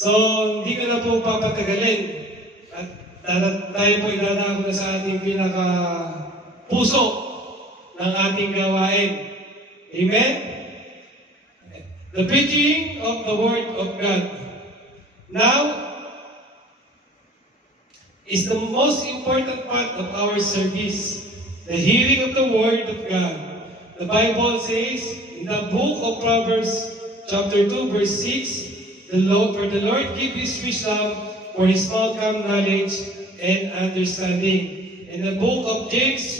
So, hindi ko na po papatagalin. At tayo po idadako na sa ating pinaka-puso ng ating gawain. Amen? The preaching of the Word of God. Now, is the most important part of our service. The hearing of the Word of God. The Bible says in the book of Proverbs, chapter 2, verse 6, For the Lord give His wisdom, for His mouth come knowledge and understanding. In the book of James,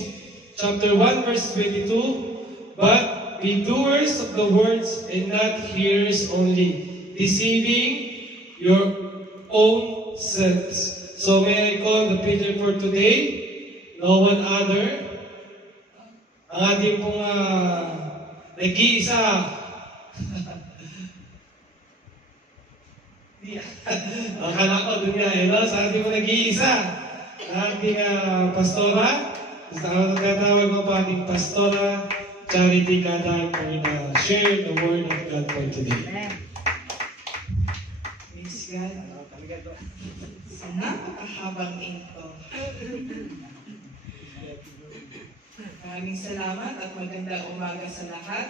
chapter 1, verse 22, But be doers of the words and not hearers only, deceiving your own selves. So may I call the preacher for today, no one other, ang ating pong nag-iisa. Akala ko doon nga, sa ating pong nag-iisa, ang ating pastora, tatawag mo pa ating pastora, Charity Kadan, for share the word of God for today. Praise God. Sa napakahabang ito. Maraming salamat at magandang umaga sa lahat.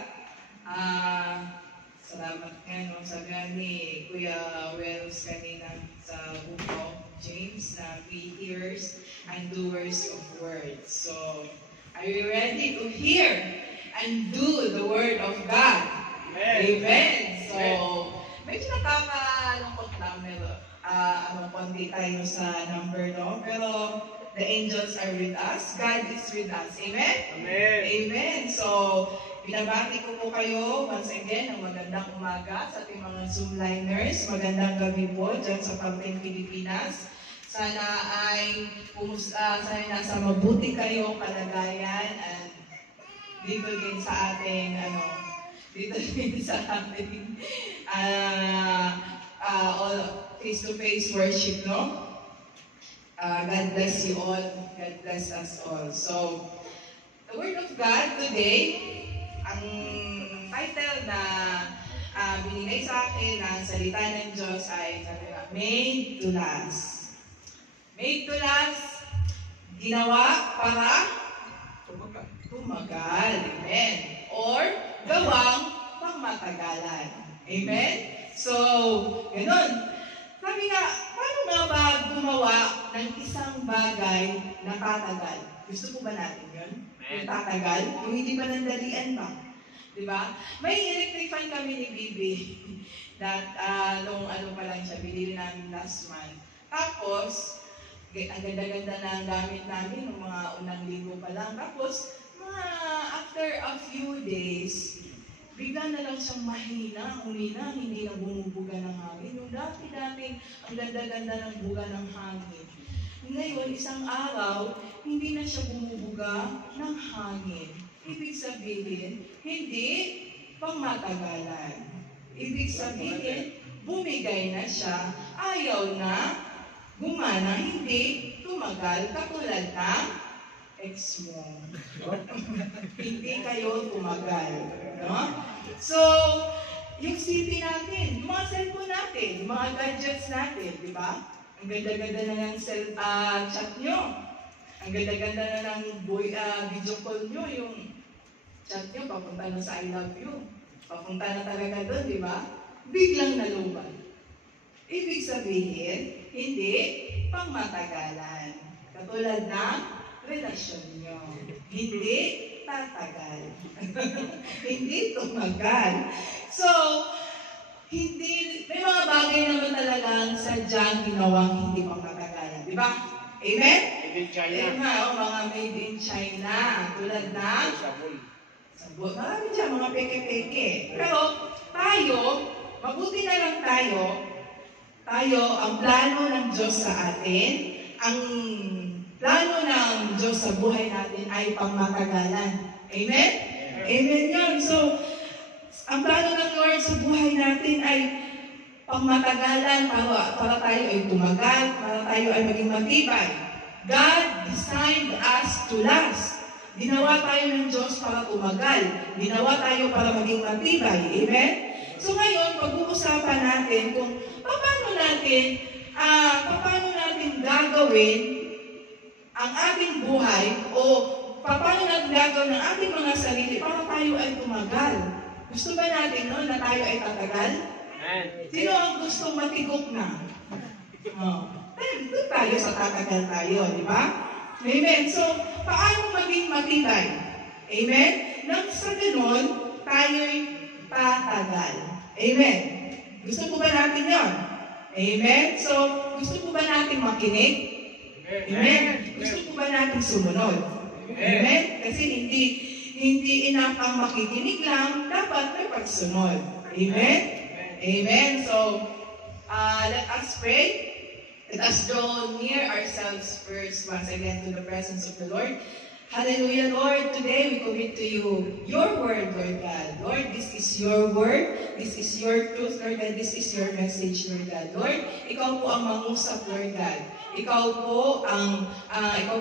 Salamat nga, no? Sabi nga ni Kuya Wells kanina sa book of James na be hearers and doers of words. So, are you ready to hear and do the word of God? Amen. Amen. So, medyo nakakalungkot lang, konti tayo sa number, no? Pero the angels are with us. God is with us. Amen? Amen. Amen. So, binabati ko po kayo once again ng magandang umaga sa ating mga Zoomliners. Magandang gabi po dyan sa Pampleng, Pilipinas. Sana ay sana nasa mabuti kayo kalagayan at dito din sa ating face-to-face worship, no? God bless you all. God bless us all. So, the Word of God today, ang title na binigay sa akin ng salita ng Diyos ay Made to Last. Made to last, ginawa para tumagal. Amen. Or gawang pangmatagalan. Amen? So, ganun. Sabi nga, paano nga ba gumawa ng isang bagay na tatagal? Gusto po ba natin yun? Yung tatagal? Yung hindi pa nandalian ba? Diba? May electric fan kami ni Bibi that nung pa lang siya, binili namin last month. Tapos, ang ganda-ganda na ang gamit namin nung mga unang linggo pa lang. Tapos, after a few days, bigla na lang siyang mahina, umina, hindi na bumubuga ng hangin. Yung dati-dating, ang ganda-ganda ng buga ng hangin. Ngayon, isang araw, hindi na siya bumubuga ng hangin. Ibig sabihin, hindi pangmatagalan. Ibig sabihin, bumigay na siya, ayaw na, gumana, hindi tumagal, katulad ng ex mo. Hindi kayo tumagal. No? So, yung CP natin, yung mga cellphone natin, yung mga gadgets natin, di ba? Ang ganda-ganda na ng chat nyo. Ang ganda-ganda na ng video call nyo, yung chat nyo, papunta na sa I love you. Papunta na talaga doon, di ba? Biglang nalubat. Ibig sabihin, hindi pangmatagalan. Katulad ng relasyon nyo. Hindi tatagal. Hindi tumagal. So, may mga bagay naman talagang sadyang ginawang hindi pangmatagalan. Di ba? Amen? Made in China. Mga made in China. Tulad ng sabon. Marami dyan, mga peke-peke. Pero tayo, mabuti na lang tayo, ang plano ng Diyos sa atin, ang plano ng Diyos sa buhay natin ay pangmatagalan. Amen? Amen yun. So, ang plano ng Lord sa buhay natin ay pangmatagalan para tayo ay tumagal, para tayo ay maging matibay. God designed us to last. Ginawa tayo ng Diyos para tumagal. Ginawa tayo para maging matibay. Amen? So ngayon, pag-uusapan natin kung paano natin, paano natin gagawin ang ating buhay o paano natin gagawin ang ating mga sarili para tayo ay tumagal. Gusto ba natin no, na tayo ay tatagal? Sino ang gustong matigok na? Doon tayo sa tatagal tayo, di ba? Amen. So, paano maging matibay? Amen? Nang sa ganon, tayo'y tatagal. Amen. Gusto po ba natin yun? Amen? So, gusto po ba natin makinig? Amen? Gusto po ba natin sumunod? Amen? Kasi hindi enough ang makikinig lang, dapat may pagsunod. Amen? Amen? So, let us pray. Let us draw near ourselves first, once again, to the presence of the Lord. Hallelujah, Lord. Today we commit to you your word, Lord God. Lord, this is your word. This is your truth, Lord God. This is your message, Lord God. Lord, ikaw po ang mangusap, Lord God. Ikaw po ang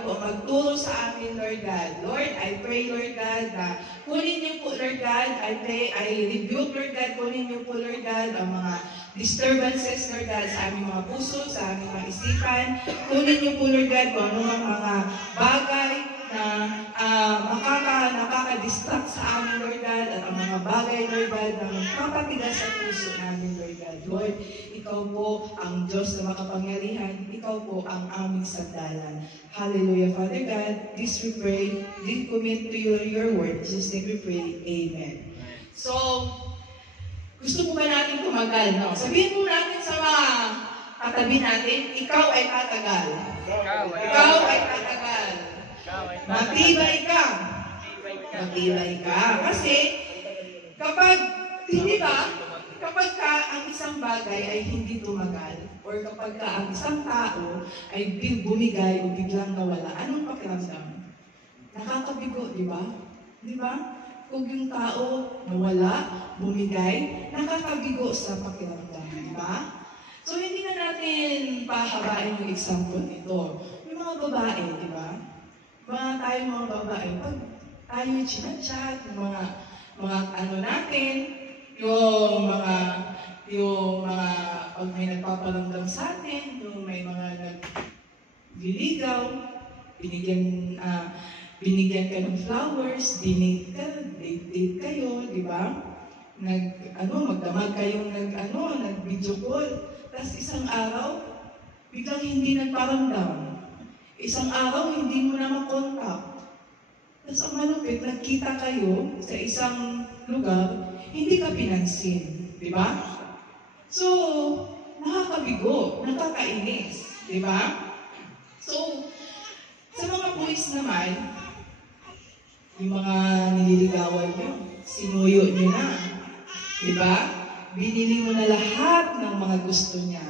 magturo sa amin, Lord God. Lord, I pray, Lord God, na kunin niyo po, Lord God. I rebuke, Lord God, kunin niyo po, Lord God, ang mga disturbances, Lord God, sa aming mga puso, sa aming mga isipan. Kunin niyo po, Lord God, kung ano mga bagay na nakaka-distract sa amin, Lord God, at ang mga bagay, Lord God, na magpapatigas sa puso namin, Lord God. Lord, ikaw po ang Diyos na makapangyarihan. Ikaw po ang aming sandalan. Hallelujah, Father God. This we pray. This commit to you your word. Jesus name we pray. Amen. So, gusto po ba natin tumagal, no? Sabihin po natin sa mga katabi natin, ikaw ay tatagal. Ikaw ay tatagal. Matibay ka. Matibay ka. Kasi, kapag ang isang bagay ay hindi tumagal, or kapag ang isang tao ay bumigay o biglang nawala, anong pakiramdam? Nakakabigo, di ba? Di ba? Kung yung tao nawala, bumigay, nakakabigo sa pakiramdam, di ba? So, hindi na natin pahabain yung example nito. Yung mga babae, di ba? Mga babae, pag tayo chinachat, yung mga ano natin, yung mga pag may nagpaparamdam sa atin, yung may mga nagliligaw, binigyan ka ng flowers, date kayo, di ba? Magdamag kayong nag-video call. Tapos isang araw, biglang hindi nagparamdam. Isang araw, hindi mo na makontak. Tapos ang malupit, nagkita kayo sa isang lugar, hindi ka pinansin. Di ba? So, nakakabigo, nakakainis. Di ba? So, sa mga boys naman, yung mga nililigawan nyo, sinuyo nyo na. Di ba? Binili mo na lahat ng mga gusto niya.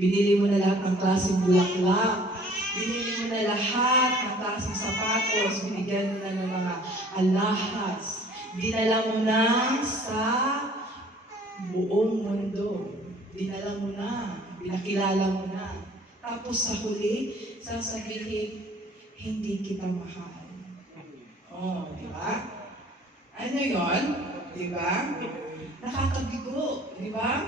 Binili mo na lahat ng klaseng bulaklak. Binili mo na lahat ng klaseng sapatos. Binigyan mo na ng mga alahas. Dinala mo na sa buong mundo. Dinala mo na. Pinakilala mo na. Tapos sa huli, sasabihin, hindi kita mahal. Oh, di ba? Ano yon? Di ba? Nakakabigo, di ba?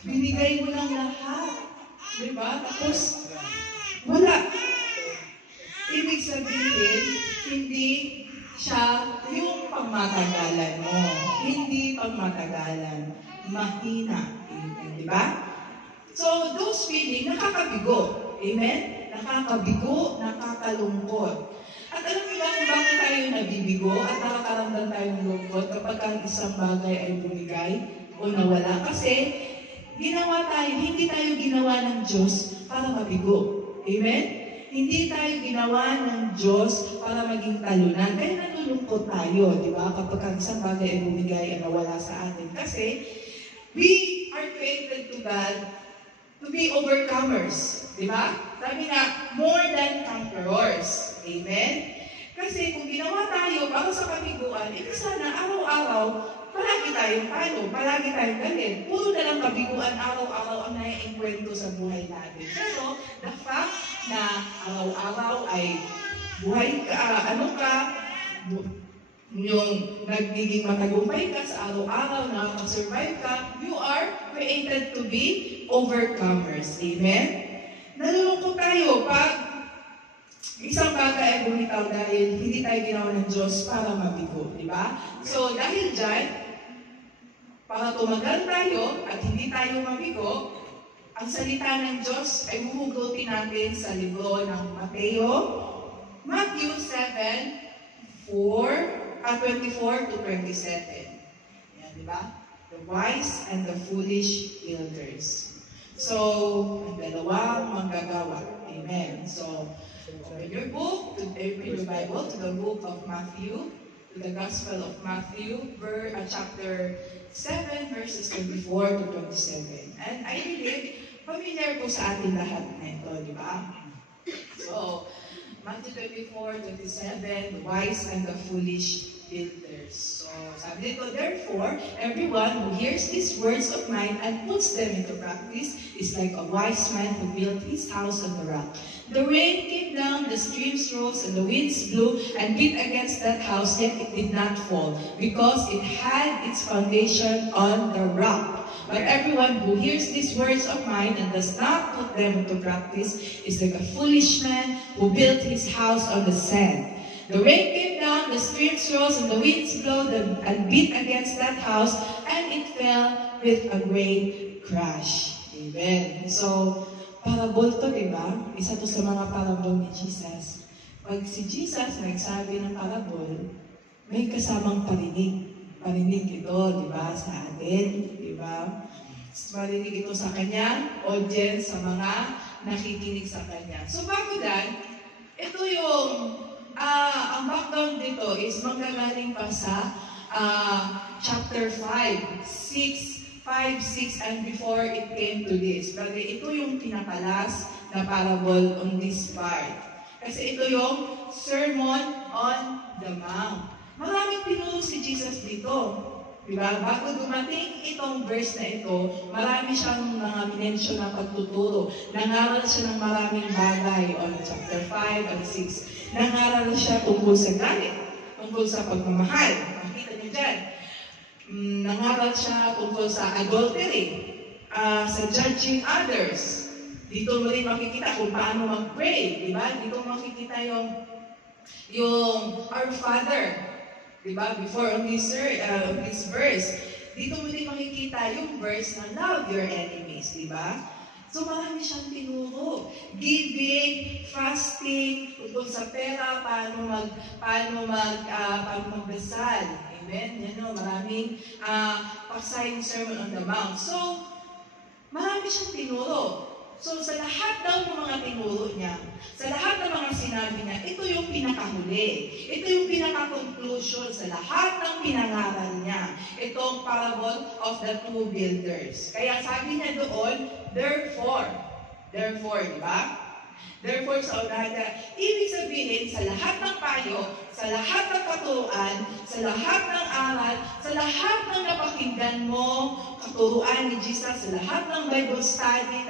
Binigay mo lang lahat. Di ba? Tapos, wala. Ibig sabihin, hindi siya yung pagmatagalan mo. Hindi pagmatagalan. Mahina. Di ba? So, those feelings, nakakabigo. Amen? Nakakabigo, nakakalungkot. At alam mo ba kung bakit tayo nabibigo at nakakaramdam tayo ng lungkot kapag ang isang bagay ay bumigay o nawala? Kasi hindi tayo ginawa ng Diyos para mabigo. Amen? Hindi tayo ginawa ng Diyos para maging talunan. Kaya nalulungkot tayo, di ba? Kapag ang isang bagay ay bumigay at nawala sa atin. Kasi we are created to God to be overcomers. Di ba? Sabi nga, more than conquerors. Amen? Kasi kung ginawa tayo para sa kabiguan, sana araw-araw, palagi tayong talo, palagi tayong galit. Puro na lang kabiguan araw-araw ang naiengkwento sa buhay natin. Pero, the fact na araw-araw ay buhay ka, yung nagiging matagumpay ka sa araw-araw, nakaka-survive ka, you are created to be overcomers. Amen? Nalulungkot tayo pag isang bagay ay bumitaw dahil hindi tayo ginawa ng Diyos para mabigo, di ba? So, dahil dyan, para tumagal tayo at hindi tayo mabigo, ang salita ng Diyos ay huhugutin natin sa libro ng Matthew 7:24 to 27. Yan, di ba? The wise and the foolish builders. So, ang dalawang manggagawa. Amen. So, open your book, open your Bible to the book of Matthew, to the Gospel of Matthew, chapter 7, verses 24 to 27. And I believe, familiar po sa atin lahat na ito, di ba? So, Matthew 24, 27, the wise and the foolish builders. So, sabi dito, therefore, everyone who hears these words of mine and puts them into practice is like a wise man who built his house on the rock. The rain came down, the streams rose, and the winds blew and beat against that house, yet it did not fall, because it had its foundation on the rock. But everyone who hears these words of mine and does not put them into practice is like a foolish man who built his house on the sand. The rain came down, the streams rose, and the winds blew and beat against that house, and it fell with a great crash. Amen. So, parable to, di ba? Isa to sa mga parable ni Jesus. Pag si Jesus nagsabi ng parable, may kasamang parinig. Parinig ito, di ba, sa atin, di ba? Parinig ito sa kanyang audience, sa mga nakikinig sa kanya. So, bago dan, ito yung, ang background dito is manggagaling pa sa chapter 5, 6, and before it came to this. Kasi ito yung pinakalas na parable on this part. Kasi ito yung Sermon on the Mount. Maraming tinuro si Jesus dito. Diba? Bago dumating itong verse na ito, marami siyang mga minensyon na pagtuturo. Nangaral siya ng maraming bagay on chapter 5 and 6. Nangaral siya tungkol sa galit, tungkol sa pagmamahal. Makita niyo dyan. Nangaral siya tungkol sa adultery, sa judging others. Dito mo rin makikita kung paano mag-pray. Diba? Dito makikita yung Our Father. Diba? Before on this verse, dito mo din makikita yung verse na love your enemies, diba? So marami siyang tinuro. Giving, fasting, tungkol sa pera, paano magdasal. Amen? Yan o, maraming paksa yung Sermon on the Mount. So, marami siyang tinuro. So, sa lahat daw ng mga tinuro niya, sa lahat ng mga sinabi niya, ito yung pinakahuli. Ito yung pinaka-conclusion sa lahat ng pinangaral niya. Itong parable of the two builders. Kaya sabi niya doon, therefore, di ba? Therefore, sa unahan niya, ibig sabihin, sa lahat ng payo, sa lahat ng katuruan, sa lahat ng aral, sa lahat ng napakinggan mo, katuruan ni Jesus, sa lahat ng Bible study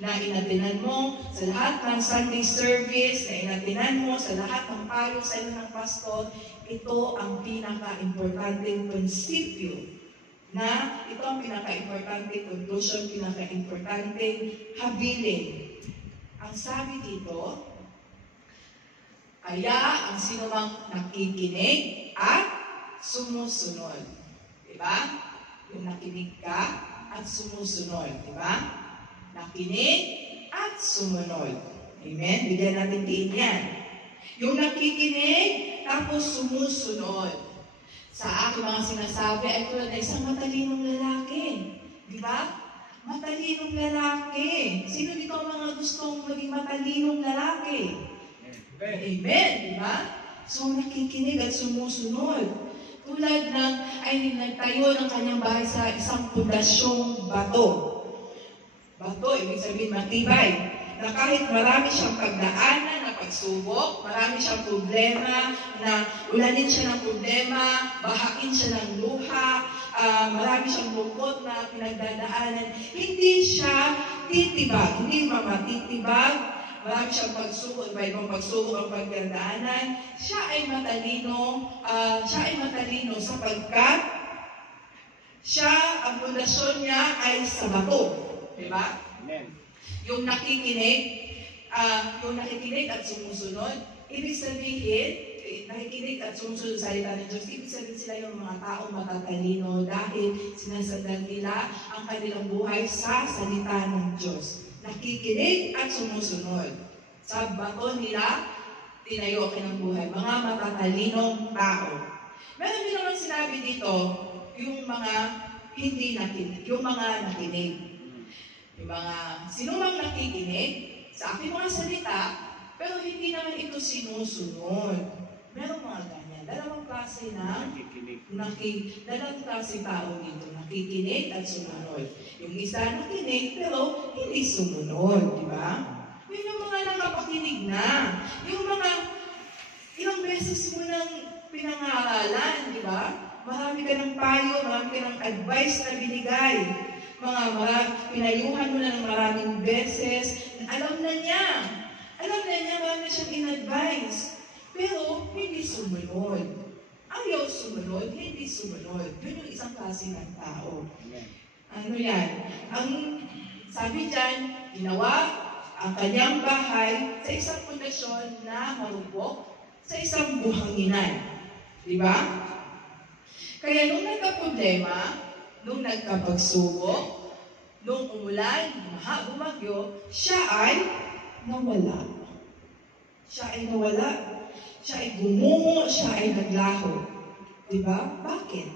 na inatinan mo, sa lahat ng Sunday service na inatinan mo, sa lahat ng payo sa iyo ng pastor, ito ang pinaka-importanteng prinsipyo na ito ang pinaka-importanteng conclusion, pinaka-importanteng habilin. Ang sabi dito, kaya ang sino mang nakikinig at sumusunod. Diba? Yung nakinig ka at sumusunod. Diba? Nakinig at sumunod. Amen? Bigyan natin din yan. Yung nakikinig tapos sumusunod. Sa aking mga sinasabi ay tulad na isang matalinong lalaki. Diba? Matalinong lalaki. Sino dito ang mga gustong maging matalinong lalaki? Amen, di ba? So, nakikinig at sumusunod. Tulad ng, ay nagtayo ng kanyang bahay sa isang pundasyong bato. Bato, ibig sabihin matibay. Na kahit marami siyang pagdaanan na pagsubok, marami siyang problema, na ulanin siya ng problema, bahain siya ng luha, marami siyang lungkot na pinagdadaanan, hindi siya titibag, hindi mamatitibag, marami siyang pagsubok, iba-ibang pagsubok ang pagdadaanan, siya ay matalino sapagkat ang pundasyon niya ay sa bato. Diba? Amen. Yung nakikinig at sumusunod, ibig sabihin, nakikinig at sumusunod sa salita ng Diyos, ibig sabihin sila yung mga taong matatalino dahil sinasandal nila ang kanilang buhay sa salita ng Diyos. Nakikinig at sumusunod. Sa bato nila, tinayo ang buhay. Mga matatalinong tao. Meron din naman sinabi dito, yung mga hindi nakinig, yung mga nakinig. Yung mga sinumang nakikinig sa aking mga salita, pero hindi naman ito sinusunod. Meron mga ganyan. Dalawang klase tao dito. Nakikinig at sumunod. Yung isa nakinig, pero hindi sumunod. Di ba? Yun yung mga nakapakinig na. Yung mga ilang beses mo nang pinangaralan, di ba? Marami ka ng payo, marami ka ng advice na binigay. Pinayuhan mo na ng maraming beses. Alam na niya, marami siyang in-advise. Pero, hindi sumunod. Ayaw sumunod, hindi sumunod. Yun yung isang klase ng tao. Ano yan? Ang sabi dyan, ginawa ang kanyang bahay sa isang pundasyon na marupok, sa isang buhanginan. Di ba? Kaya nung nagka-problema, nung nagkapagsubok, nung umulan, bumagyo, siya ay nawala. Siya ay gumuho, siya ay naglaho. Diba? Bakit?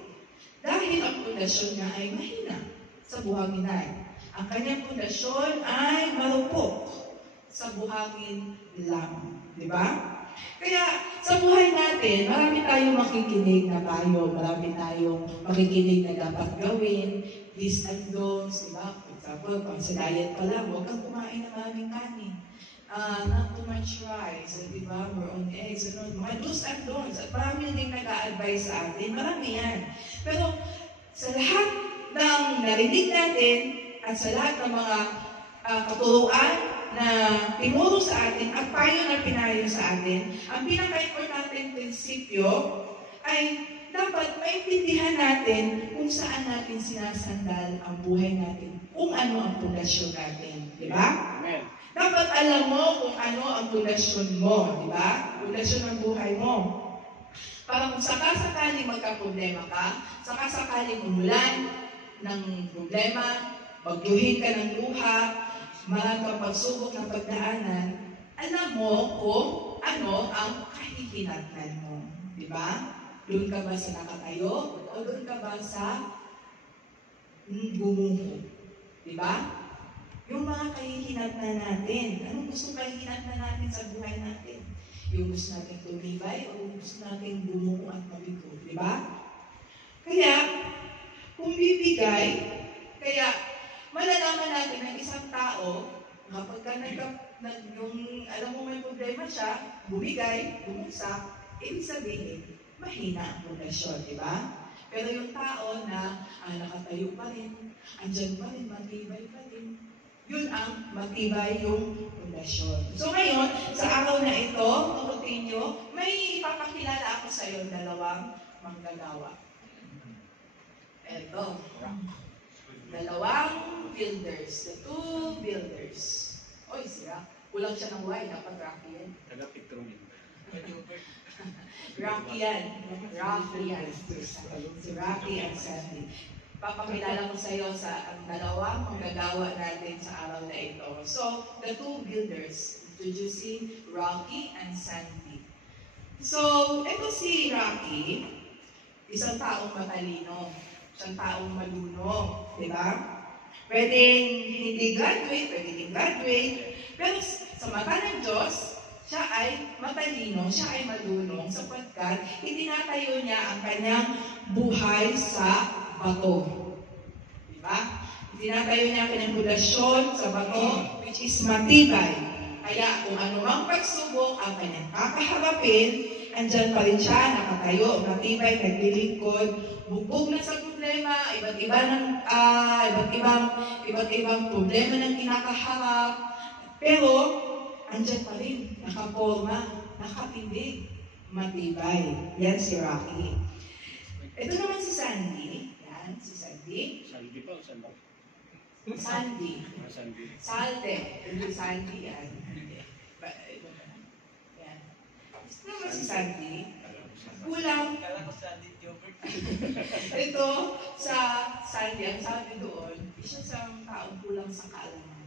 Dahil ang pundasyon niya ay mahina sa buhanginan. Ang kanyang pundasyon ay marupok sa buhangin lang. Diba? Kaya sa buhay natin, marami tayong makikinig na payo, marami tayong makikinig na dapat gawin, do's and don'ts, diba? For example, pag sa diet pa lang, huwag kang kumain ng maraming kanin. Not too much rice, diba? More on eggs, mga do's and don'ts. At marami din nag-a-advise sa atin, marami yan. Pero sa lahat ng narinig natin at sa lahat ng mga katuruan na tinuro sa atin at payo na pinayo sa atin, ang pinaka-importanteng prinsipyo ay dapat maintindihan natin kung saan natin sinasandal ang buhay natin, kung ano ang pundasyon natin. Di ba? Amen. Dapat alam mo kung ano ang pundasyon mo. Di ba? Pundasyon ng buhay mo. Para kung sakasakaling magka-problema ka, sakasakaling umulan ng problema, bagyuhin ka ng luha, marami kang pagsubok ng pagdaanan, alam mo kung ano ang kahihinatnan mo. Di ba? Doon ka ba sa nakatayo? O doon ka ba sa gumuho? Di ba? Yung mga kahihinatnan natin. Anong gusto kahihinatnan natin sa buhay natin? Yung gusto natin tumibay o gusto natin gumuho at mabigo? Di ba? Kaya, kung bibigay, malalaman natin ng isang tao, kapag alam mo may problema siya, bumigay, bumagsak, ibig sabihin, mahina ang pundasyon, di ba? Pero yung tao na nakatayo pa rin, andyan pa rin, matibay pa rin, yun ang matibay yung pundasyon. So ngayon, sa araw na ito, tututin nyo, may ipapakilala ako sa iyo, dalawang manggagawa. Eto. Dalawang builders. The two builders. Oy, siya. Kulang siya ng Y. Dapat Rocky yan. Taga-Petronin. Rocky yan. Rocky yan. Si Rocky and Sandy. Papakilala ko sa iyo sa ang dalawang manggagawa natin sa araw na ito. So, the two builders. Introducing Rocky and Sandy. So, ito si Rocky. Isang taong matalino. Isang taong malunong, di ba? Pwedeng hindi graduate, pwedeng graduate. Pero sa mata ng Diyos, siya ay matalino, siya ay malunong sapagkat itinatayo niya ang kanyang buhay sa bato. Di ba? Itinatayo niya ang kanyang pundasyon sa bato, which is matibay. Kaya kung anumang pagsubok ang kanyang kakaharapin, andyan pa rin siya, nakatayo, matibay, naglilingkod, bugbog na sa problema, iba't ibang problema ng kinakaharap. Pero andyan pa rin, nakaporma, nakatindig, matibay. Yan si Rocky. Ito naman si Sandy. Yan, si Sandy. Sandy pa o Sandy? Sandy. Sandy. Salte. Hindi Sandy yan. Yan. Ito naman si Sandy. Kulang. Ito, sa Sandy, ang sabi doon, isa siyang taong kulang sa kaalaman.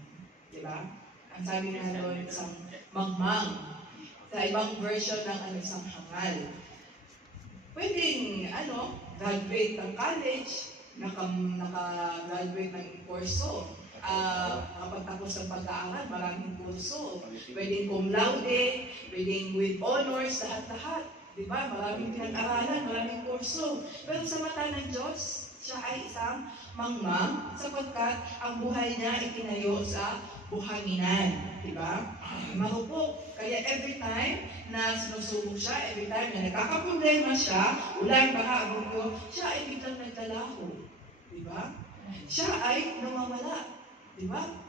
Diba? Ang sabi nga doon, isang mangmang. Sa ibang version ng isang hangal. Pwedeng, graduate ng college, naka-graduate ng kurso, nakapagtapos ng pag-aaral, maraming kurso. Pwedeng cum laude, pwedeng with honors, lahat-lahat. Diba? Maraming pinag-aralan, maraming kurso. Pero sa mata ng Diyos, siya ay isang mangmang sapagkat ang buhay niya itinayo sa buhanginan. Diba? Marupok. Kaya every time na sinusubok siya, every time na nagkakaproblema siya, ulan, baka, abugyo, siya ay biglang nagdalaho. Diba? Siya ay nawawala. Diba?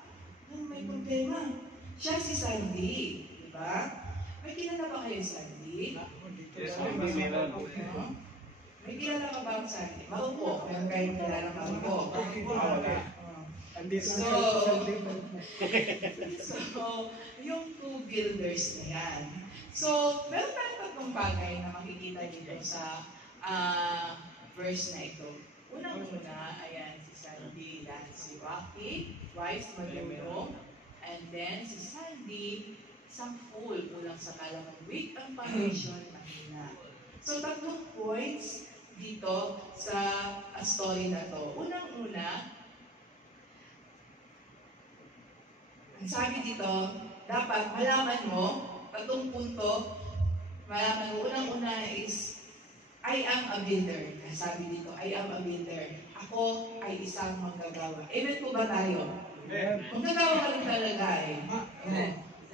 Nang may problema. Siya si Sandy. Diba? May kilala ba kayo Sandy? Yes, meron. May kilala ka ba ang Sandy? Marupok. Meron kayong kilala marupok. So, yung two builders na yan. So, meron tayong tatlong bagay na makikita dito sa verse na ito. Unang-una, ayan, si Sandy, dahil si Rocky, wise, marunong, and then si Sandy, isang fool, kulang sa kalamang, weak ang foundation, mahina. So, tatlong points dito sa story na to. Unang-una, ang sabi dito, dapat malaman mo, tatlong punto, malaman mo, unang-una is, I am a builder. Sabi dito, I am a builder. Ako ay isang manggagawa. Amen po ba tayo? Amen. Manggagawa ka rin talaga eh.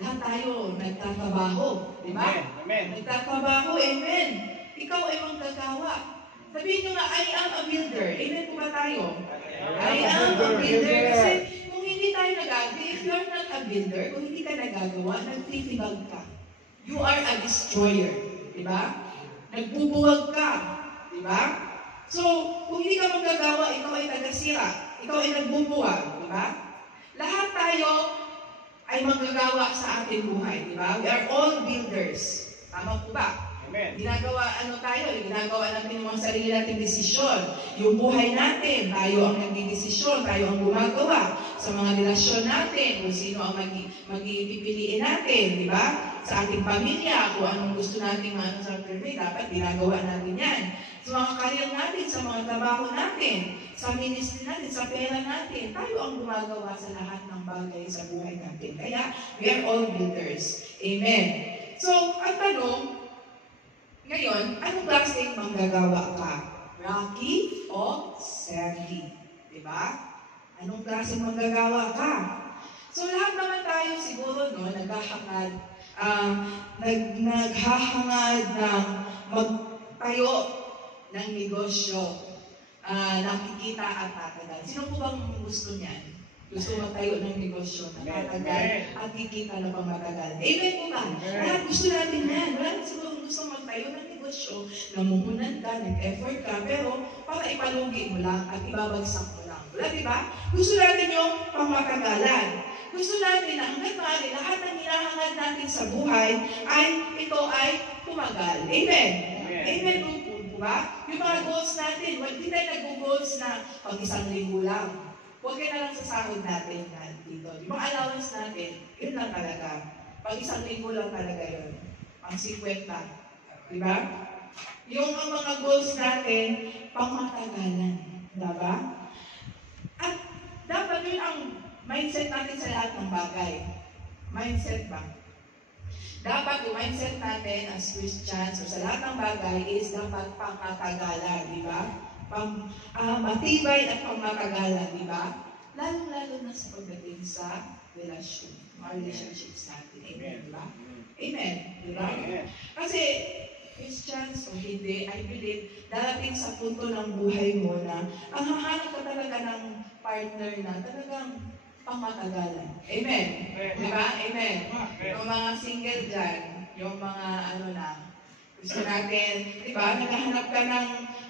Lahat tayo nagtatrabaho. Di ba? Amen. Nagtatrabaho, amen. Ikaw ay manggagawa. Sabihin nyo nga, I am a builder. Amen po ba tayo? I am a builder. Kasi kung hindi tayo nagagawa, if you are not a builder, kung hindi ka nagagawa, nagtitibag ka. You are a destroyer. Di ba? Nagbubuwag ka. Di ba? So, kung hindi ka magagawa, ikaw ay tagasira. Ikaw ay nagbubuwag. Di ba? Lahat tayo ay magagawa sa ating buhay. Di ba? We are all builders. Tama po ba? Amen. Ginagawa natin yung mga sarili nating desisyon. Yung buhay natin, tayo ang nagdidesisyon, tayo ang gumagawa sa mga relasyon natin, kung sino ang magpipiliin natin, di ba? Sa ating pamilya, kung anong gusto nating sa birthday, dapat ginagawa natin yan. Sa mga career natin, sa mga trabaho natin, sa ministry natin, sa pera natin, tayo ang gumagawa sa lahat ng bagay sa buhay natin. Kaya, we are all builders. Amen. So, ang tanong, ngayon, anong klaseng manggagawa ka? Rocky o Sandy? Diba? Anong klaseng manggagawa ka? So, lahat naman tayo siguro, naghahangad ng magtayo ng negosyo, nakikita at tatagal. Sino po bang gusto niyan? Gusto magtayo ng negosyo na tatagal at kikita na pang matagal. Amen po ba? Lahat gusto natin yan. Wala siguro gusto magtayo ng negosyo, namumunan ka, nag-effort ka, pero para ipalugi mo lang at ibabagsak mo lang. Wala, di ba? Gusto natin yung pangmatagalan. Gusto natin na hanggang maaari, lahat ng hinahangad natin sa buhay ito ay tumagal. Amen? Amen po ba? Yung mga goals natin, hindi tayo nag-goals na pag isang linggo lang. Huwag kayo na lang sa sahod natin dito. Yung mga allowance natin, yun lang talaga. Pag isang linggo lang talaga yun. Ang 50. Diba? Yung ang mga goals natin, pangmatagalan. Diba? At dapat yun ang mindset natin sa lahat ng bagay. Mindset ba? Dapat yung mindset natin as Christians o sa lahat ng bagay is dapat pangmatagalan. Diba? Matibay at pangmatagalan, di ba? Lalo-lalo na sa pagdating sa relasyon, mga relationships natin. Amen, di ba? Amen, di ba? Kasi, Christians o hindi, I believe, darating sa punto ng buhay mo na ang hahanap ka talaga ng partner na talagang pangmatagalan. Amen? Di ba? Amen. Yung mga single dyan, yung mga gusto natin, di ba? Naghahanap ka ng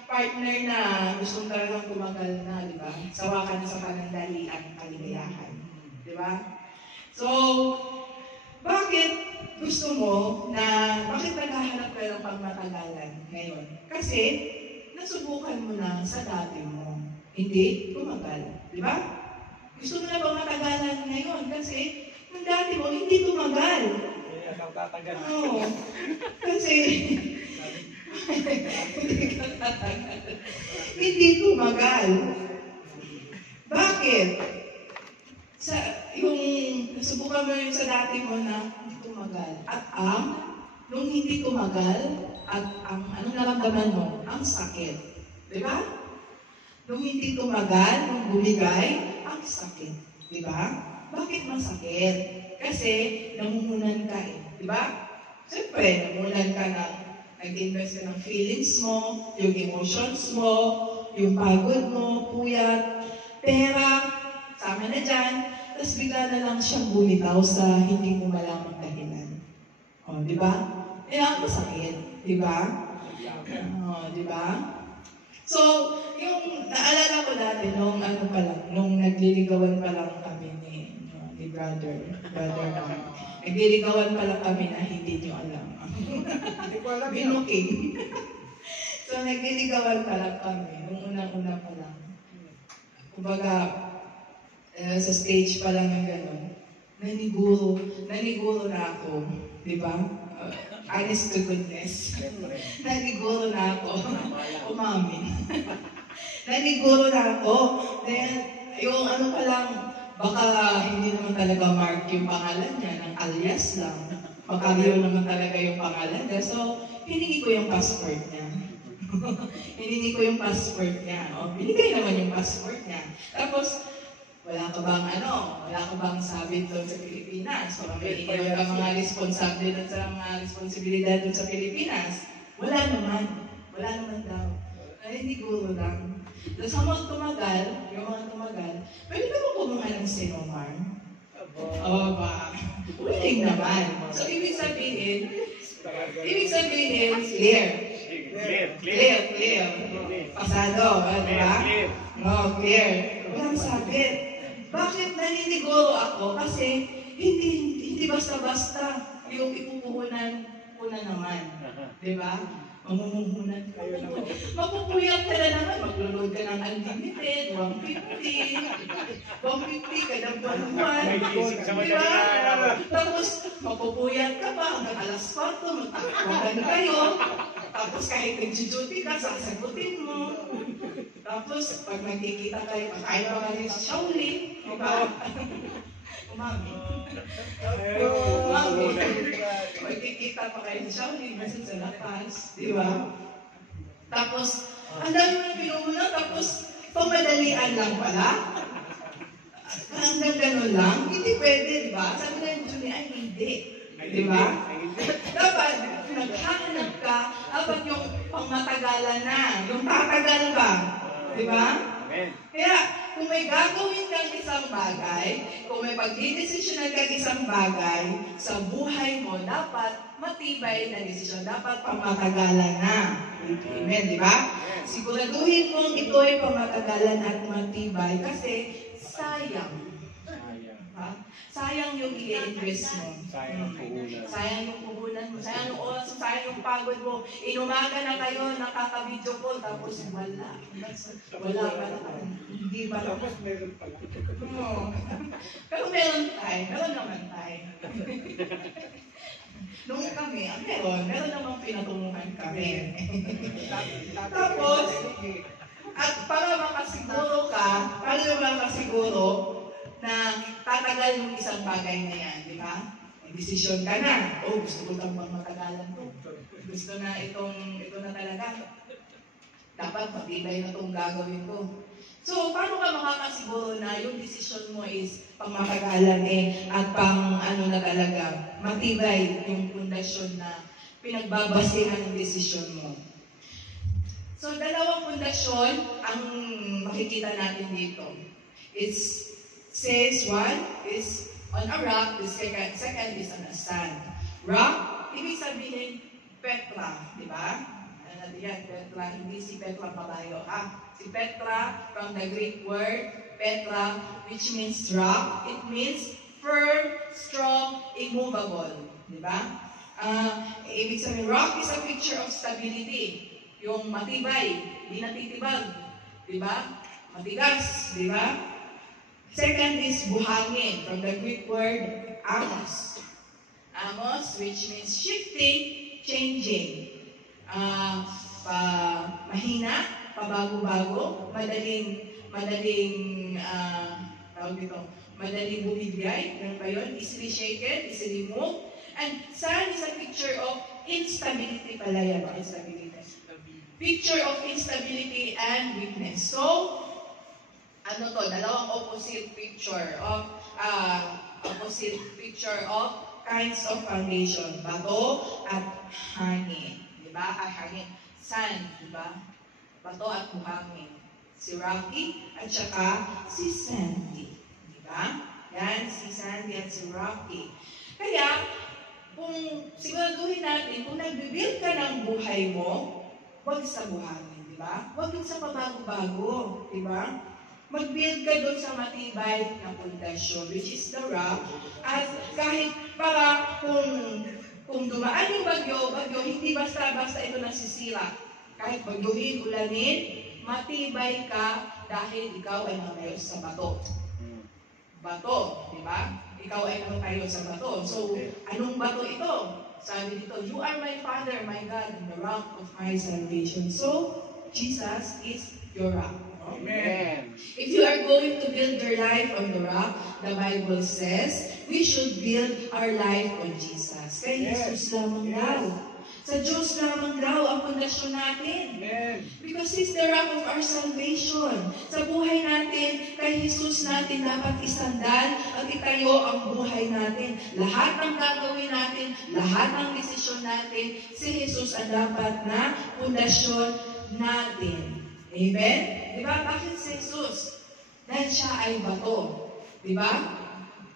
partner na gusto talagang tumagal na, di ba? Sawa ka na sa panandalian, kaligayahan. Di ba? So, bakit gusto mo bakit naghahanap ka ng pangmatagalan ngayon? Kasi, nasubukan mo na sa dati mo. Hindi tumagal. Di ba? Gusto mo na bang matagalan ngayon? Kasi, nung dati mo, hindi tumagal. Oo. Kasi, hindi tumagal. Bakit? Yung nasubukan mo yun sa dati mo na hindi tumagal. At nung hindi tumagal, at anong naramdaman mo? Ang sakit. Di ba? Nung hindi tumagal, nung bumigay, ang sakit. Di ba? Bakit masakit? Kasi namumunan ka Di ba? Siyempre, namumunan ka nag-invest ka ng feelings mo, yung emotions mo, yung pagod mo, puyat, pera, sama na dyan, tapos bigla na lang siyang bumitaw sa hindi mo malamang dahilan. O, di ba? Masakit. Di ba? O, di ba? So, yung naalala ko dati, nung nagliligawan pa lang kami ni brother nagliligawan pa lang kami na hindi nyo alam. Hindi ko alam yun. Binuking. So, nagliligawan pa lang kami, nung unang-una pa lang. Kumbaga, sa stage pa lang ng gano'n, naniguro na ako, di ba? Honest to goodness. Naniguro na ako. Umamin. Naniguro na ako. Then, yung pa lang, baka hindi naman talaga Mark yung pangalan niya, ng alias lang. Baka yun naman talaga yung pangalan niya. So, hiningi ko yung passport niya. Hiningi ko yung passport niya. O, binigay naman yung passport niya. Tapos, wala ka bang sabit doon sa Pilipinas? O may iniwan ka mga responsable doon sa mga responsibilidad doon sa Pilipinas? Wala naman daw. Ay, hindi guro lang. Tapos habang yung mga tumagal, pwede ka ba kumuha ng Sinomar? Ba? Willing naman. So, ibig sabihin, clear. Pasado, di ba? No, clear. Walang sabit. Bakit naniniguro ako? Kasi hindi basta-basta yung ipupuhunan ko na naman. Di ba? Mamumuhunan ka. Mapupuyat ka na naman. Maglulod ka ng unlimited, 150 kada buwan. Di ba? Tapos, mapupuyat ka pa hanggang alas 4, magtakbuhan kayo. Tapos kahit nag-duty ka, sasagutin mo. Tapos, pag nagkikita kayo, pagkain pa kayo sa Shaolin, di ba? Umami. Magkikita pa kayo sa Shaolin, kasi sa lapas, di ba? Tapos, ang dami mo yung pinumuna, tapos, pamadalian lang pala. Hanggang ganun lang, hindi pwede, di ba? Sabi na yung Junie, ay hindi. Di ba? Dapat, naghahanap ka, dapat yung pangmatagalan na, yung tatagal ka. Di ba? Kaya, kung may gagawin kang isang bagay, kung may pagdidesisyonan kang isang bagay, sa buhay mo, dapat matibay na desisyon. Dapat pangmatagalan na. Amen, di ba? Siguraduhin mong ito ay pangmatagalan at matibay kasi sayang. Sayang yung i-invest mo. Sayang yung puhunan mo. Sayang yung oras mo. Sayang yung pagod mo. Inumaga na kayo, nakaka-video call, tapos wala. Wala pala. Hindi pala. Tapos meron pala. Pero meron tayo. Meron naman tayo. Nung kami, meron namang pinatunguhan kami. Tapos, at para makasiguro na tatagal yung isang bagay na yan, di ba? May desisyon ka na. Gusto ko lang bang matagalan to. Gusto na ito na talaga. Dapat matibay na itong gagawin ko. So, paano ka makakasiguro na yung desisyon mo is pang matagalan at pang na talaga, matibay yung pundasyon na pinagbabasihan ng desisyon mo. So, dalawang pundasyon ang makikita natin dito. It's says one is on a rock, the second is on a sand. Rock, ibig sabihin, Petra, di ba? Ano natin yan, Petra, hindi si Petra Palayo, Si Petra, from the Greek word, Petra, which means rock. It means firm, strong, immovable. Di ba? Ibig sabihin, rock is a picture of stability. Yung matibay, hindi natitibag. Di ba? Matigas, di ba? Second is buhangin, from the Greek word amos. Amos, which means shifting, changing. Mahina, pabago-bago, madaling bumibiyay, ganun ba yun? Easily shaken, easily moved. And sand is a picture of instability pala yan, instability. Picture of instability and weakness. So, dalawang opposite picture of kinds of foundation. Bato at hangin. Diba? Hangin. Sand. Diba? Bato at buhangin. Si Rocky at saka si Sandy. Diba? Yan, si Sandy at si Rocky. Kaya, kung siguraduhin natin, kung nagbibuild ka ng buhay mo, huwag sa buhangin, diba? Huwag sa pabago-bago, diba? Mag-build ka doon sa matibay na pundasyon, which is the rock. At kahit para kung dumaan yung bagyo, hindi basta-basta ito nasisira. Kahit bagyuhin, ulanin, matibay ka dahil ikaw ay nakayo sa bato. Bato, di ba? Ikaw ay nakayo sa bato. So, anong bato ito? Sabi dito, you are my Father, my God, and the rock of my salvation. So, Jesus is your rock. Amen. If you are going to build your life on the rock, the Bible says, we should build our life on Jesus. Kay Jesus lamang daw. Sa Diyos lamang daw ang pundasyon natin. Amen. Because He's the rock of our salvation. Sa buhay natin, kay Jesus natin dapat isandal at itayo ang buhay natin. Lahat ng gagawin natin, lahat ng desisyon natin, si Jesus ang dapat na pundasyon natin. Amen? Diba? Bakit si Jesus? Dahil siya ay bato. Diba?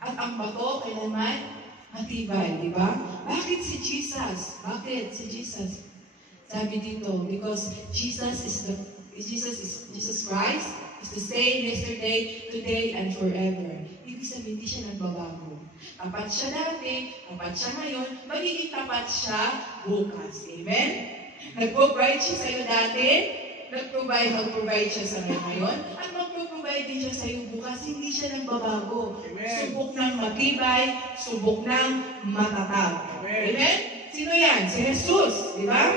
At ang bato, kailanman, matibay. Diba? Bakit si Jesus? Bakit si Jesus? Sabi dito, because Jesus Christ is the same yesterday, today, and forever. Ibig sabihin, hindi siya nagbabago. Tapat siya dati, tapat siya ngayon, magiging tapat siya bukas. Amen? Nag-provide siya sa'yo dati, mag-provide siya sa ngayon, at mag-provide din siya sa iyo bukas. Hindi siya nagbabago. Amen. Subok ng matibay, subok ng matatag. Amen. Amen? Sino yan? Si Jesus. Di ba?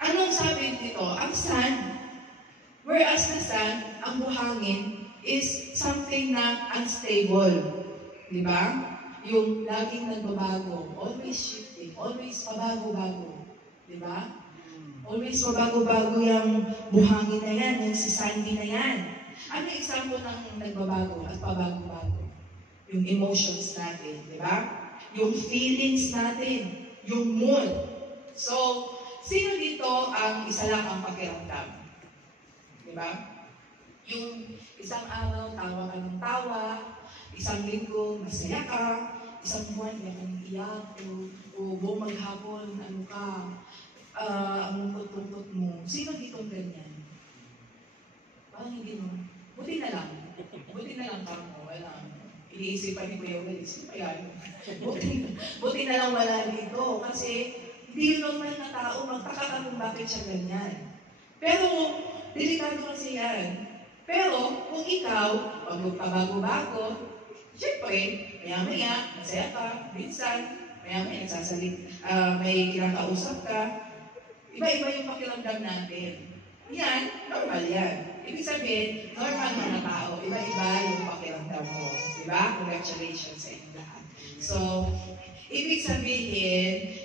Anong sabi dito? Ang sand, whereas na sand, ang buhangin, is something na unstable. Di ba? Yung laging nagbabago, always shifting, always pabago-bago. Di ba? Always pabago-bago yung buhangin na yan, yung si Sandy na yan. Ano yung example ng nagbabago at pabago-bago? Yung emotions natin, di ba? Yung feelings natin, yung mood. So, sino dito ang isa lang ang pakiramdam? Di ba? Yung isang araw, tawa ka ng tawa, isang linggo, masaya ka, isang buwan, iyak, o buong maghapon, ano ka, ang lungkot-lungkot mo. Sino dito ganyan? Parang hindi mo. Buti na lang kamo. Wala. Iniisipan ni Kuya Will. Sino pa yan? Buti na lang wala dito. Kasi hindi normal na tao. Magtaka ka kung bakit siya ganyan. Pero, delikado kasi yan. Pero, kung ikaw, pag pabago-bago, syempre, maya-maya, masaya ka, minsan, maya-maya, may kinakausap ka, iba-iba yung pakiramdam natin. Yan, normal yan. Ibig sabihin, normal mga tao, iba-iba yung pakiramdam mo. Diba? Congratulations sa inyo lahat. So, ibig sabihin,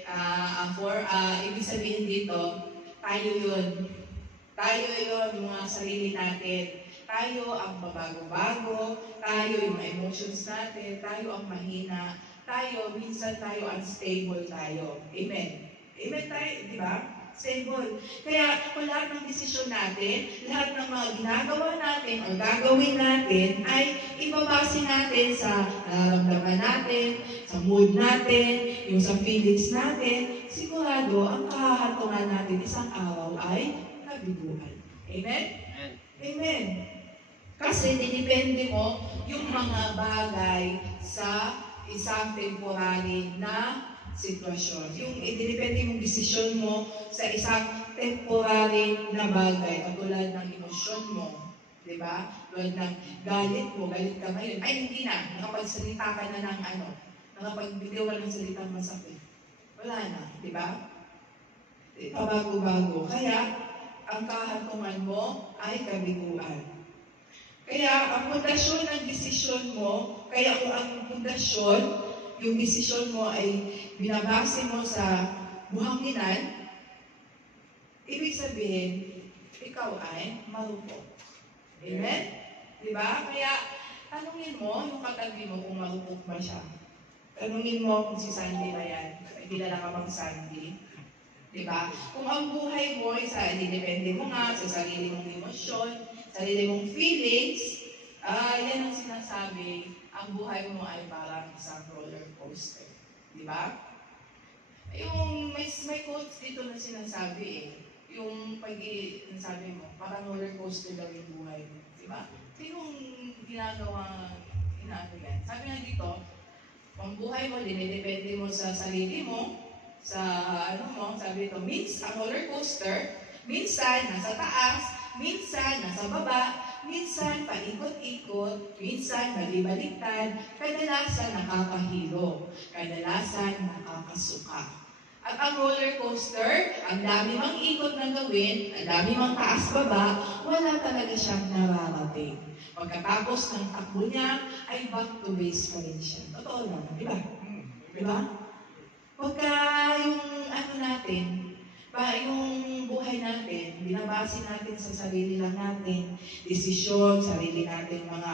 ibig sabihin dito, tayo yun. Tayo yun, yung mga sarili natin. Tayo ang babago-bago, tayo yung emotions natin, tayo ang mahina, tayo, minsan tayo unstable tayo. Amen. Amen tayo, di ba? Stable. Kaya kung lahat ng desisyon natin, lahat ng mga ginagawa natin o gagawin natin ay ibabase natin sa nararamdaman natin, sa mood natin, yung sa feelings natin, sigurado ang kahahantungan natin isang araw ay kabiguan. Amen? Amen. Kasi dinipende mo yung mga bagay sa isang temporary na sitwasyon. Yung dinipende mong desisyon mo sa isang temporary na bagay, katulad ng emosyon mo. Diba? Tulad ng galit mo, galit ka ngayon. Ay, hindi na. Nakapagsalita ka na ng nakapagbitiw ka ng salitang masakit. Wala na. Diba? Pabago-bago. Kaya, ang kahantungan mo ay kabiguan. Kaya ang pundasyon ng desisyon mo, kaya kung ang pundasyon, yung desisyon mo ay binabase mo sa buhanginan, ibig sabihin, ikaw ay marupok. Amen? Diba? Kaya tanungin mo yung katabi mo kung marupok ba siya. Tanungin mo kung si Sandy ba yan. Kilala ka bang Sandy? Diba? Kung ang buhay mo ay depende mo nga sa sarili mong emosyon, sarili mong feelings, yan ang sinasabi, ang buhay mo ay parang isang roller coaster. Di ba? Yung may quotes dito na sinasabi yung sabi mo, parang roller coaster daw yung buhay mo. Di ba? Sinong ginagawa, yan? Sabi nga dito, ang buhay mo, dinidepende mo sa sarili mo, sa sabi ito, ang roller coaster, minsan nasa taas, minsan nasa baba, minsan paikot-ikot, minsan balibaliktad, kadalasan nakakahilo, kadalasan nakakasuka. At ang roller coaster, ang dami mang ikot na gawin, ang dami mang taas-baba, wala talaga siyang nararating. Pagkatapos ng takbo niya, ay back to base pa rin siya. Totoo lang, di ba? Di ba? Pagka yung natin, yung buhay natin, binabase natin sa sarili lang natin, desisyon, sarili natin, mga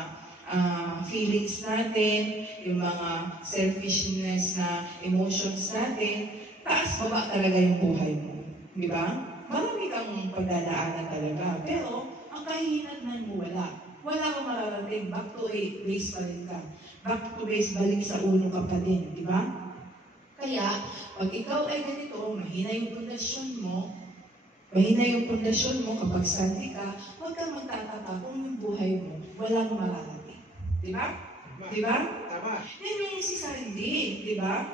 feelings natin, yung mga selfishness na emotions natin, taas-baba talaga yung buhay mo. Di ba? Marami kang pagdadaanan talaga, pero ang kahihinatnan mo wala. Wala kang mararating, back to base pa rin ka. Back to base, balik sa uno ka pa din, di ba? Kaya, pag ikaw ay ganito, mahina yung pundasyon mo, kapag santi ka, huwag kang magtataka kung yung buhay mo, walang mararating. Di ba? Di ba? Tama. Yan yung si Sandy, di ba?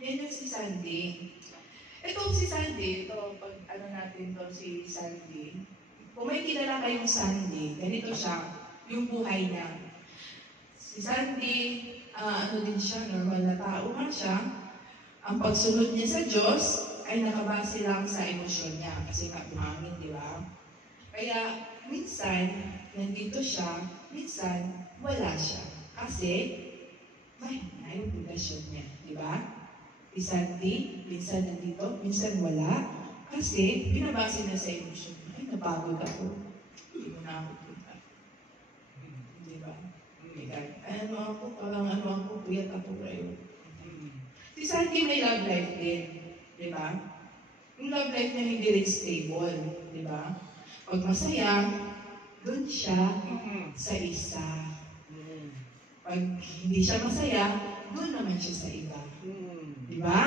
Yan yung si Sandy. Itong si Sandy, pag natin to si Sandy, kung may kilala kayong Sandy, ganito siya, yung buhay niya. Si Sandy, din siya, normal na tao nga siya. Ang pagsunod niya sa Diyos ay nakabase lang sa emosyon niya. Kasi buhangin, di ba? Kaya, minsan, nandito siya, minsan, wala siya. Kasi, mahina yung pundasyon niya, di ba? Minsan nandito, minsan wala. Kasi, binabase na sa emosyon niya. Ay, napagod ako. Hindi mo na ako punta. Di ba? Parang ako, puyat ako kayo. Si Sandy may love life din, di ba? Yung love life niya hindi rin stable, di ba? Pag masaya, doon siya sa isa. Pag hindi siya masaya, doon naman siya sa iba. Di ba?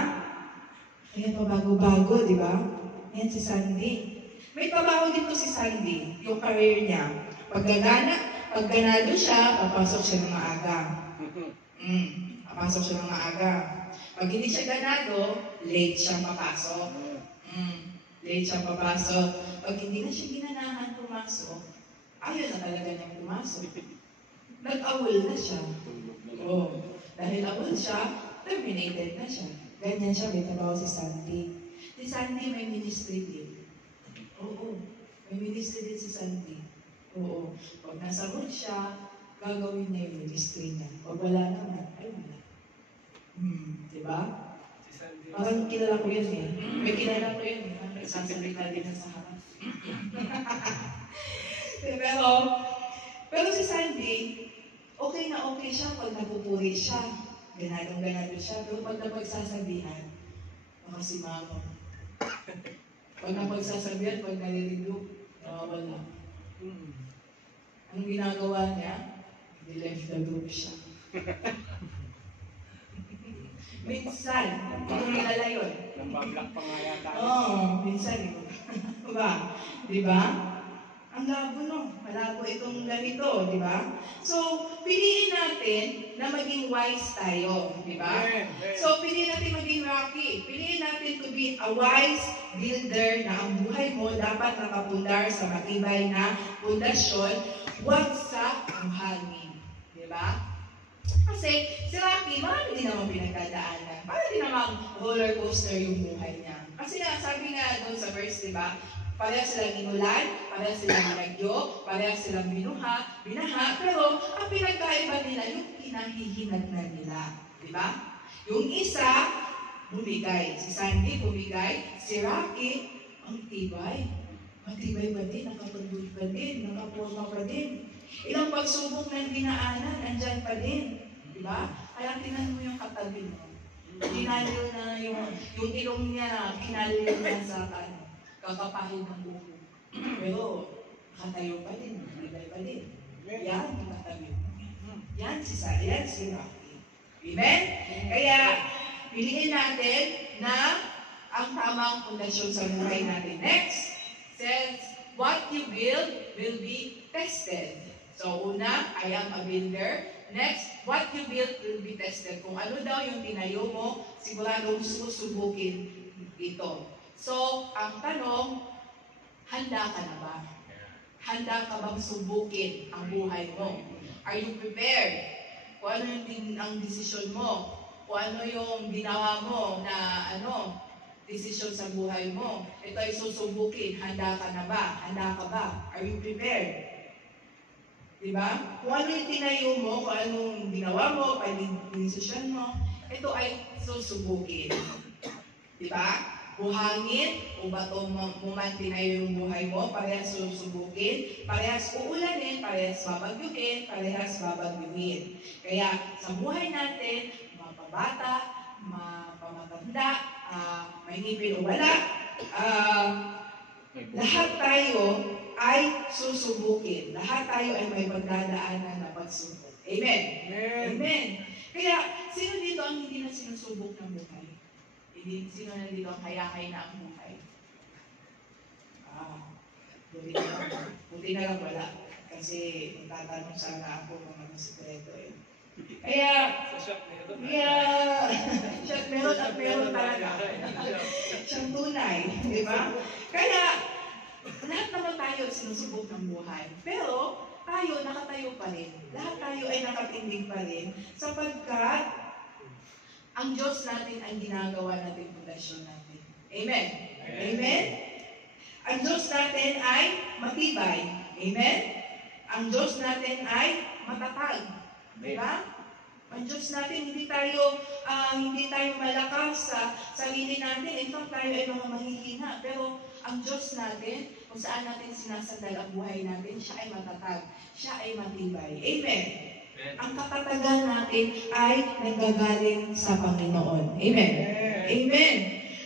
Kaya pabago-bago, di ba? Yan si Sandy. May trabaho dito si Sandy, yung career niya. Pag ganado siya, papasok siya ng maaga. Papasok siya ng maaga. Pag hindi siya ganado, late siyang papasok. Late siyang papasok. Pag hindi na siya ginanahan pumasok, ayaw na talaga niyang pumasok. Nag-awol na siya. Dahil awol siya, terminated na siya. Ganyan siya, may trabaho si Sandy. Si Sandy may ministry din. May ministry din si Sandy. Pag nasa road siya, gagawin niya yung ministry niya. Pag wala naman, ay wala. Diba? Parang kilala ko yun eh. May kilala ko yun eh. Nagsasalita din na sa harap. Pero si Sandy, okay na okay siya pag napupuri siya. Ganadong-ganado siya. Pero pag napagsasabihan, baka si Mama. Pag napagsasabihan, pag naliligo, nawawala. Anong ginagawa niya? He left the group siya. Minsan, hindi kilala yun. Nambablock pa nga yata. Minsan. Di ba? Ang labo no. Malabo itong ganito, di ba? So, piliin natin na maging wise tayo, di ba? So, piliin natin maging Rocky. Piliin natin to be a wise builder na ang buhay mo dapat nakapundar sa matibay na pundasyon, huwag sa buhangin. Di ba? Kasi si Rocky, marami din naman pinagdadaanan. Parang din naman roller coaster yung buhay niya. Kasi nga, sabi nga doon sa verse, di ba? Parehas silang inulan, parehas silang binagyo, parehas silang binaha, pero ang pinagkaiba nila, yung kinahihinagnan nila. Di ba? Yung isa, bumigay. Si Sandy bumigay, si Rocky, ang tibay. Matibay pa din, nakapagod pa din, nakaporma pa din. Ilang pagsubok ng dinaanan, andyan pa din. Di ba? Kaya tingnan mo yung katabi mo. Kinalil na yung ilong niya, kinalil na sa kakapahin ng buko. Pero, nakatayo pa din, matibay pa din. Yan yung katabi mo. Yan si Rocky. Amen? Kaya, piliin natin na ang tamang pundasyon sa buhay natin. Next, says, what you build will be tested. So, una, I am a builder. Next, what you build will be tested. Kung ano daw yung tinayo mo, siguradong susubukin ito. So, ang tanong, handa ka na ba? Handa ka bang subukin ang buhay mo? Are you prepared? Kung ano yung ang desisyon mo? Kung ano yung ginawa mo na desisyon sa buhay mo? Ito ay susubukin. Handa ka na ba? Handa ka ba? Are you prepared? Diba? Kung ano yung tinayo mo, kung anong ginawa mo, kung anong desisyon mo, ito ay susubukin. Diba? Buhangin o bato mo man tinayo yung buhay mo, parehas susubukin, parehas uulanin, parehas babagyuhin, parehas babagyuhin. Kaya sa buhay natin, mapabata, mapamatanda, may ngipin o wala, lahat tayo ay susubukin. Lahat tayo ay may pagdadaanan na pagsubok. Amen? Amen. Kaya, sino dito ang hindi na sinusubok ng buhay? Sino na dito ang kaya-kaya na ang buhay? Buti na lang wala. Kasi magtatanong sana ako kung ano sikreto eh. Kaya, meron at meron talaga. Siyang tunay, di ba? Kaya, lahat naman tayo sinusubok ng buhay. Pero, tayo nakatayo pa rin. Lahat tayo ay nakatindig pa rin sapagkat ang Diyos natin ang ginagawa natin pundasyon natin. Amen? Amen? Ang Diyos natin ay matibay. Amen? Ang Diyos natin ay matatag. Diba? Ang Diyos natin, hindi tayo malakas sa sarili natin. In fact, tayo ay mga mahihina. Pero ang Diyos natin, kung saan natin sinasandal ang buhay natin, siya ay matatag. Siya ay matibay. Amen? Ang katatagan natin ay nanggagaling sa Panginoon. Amen? Amen.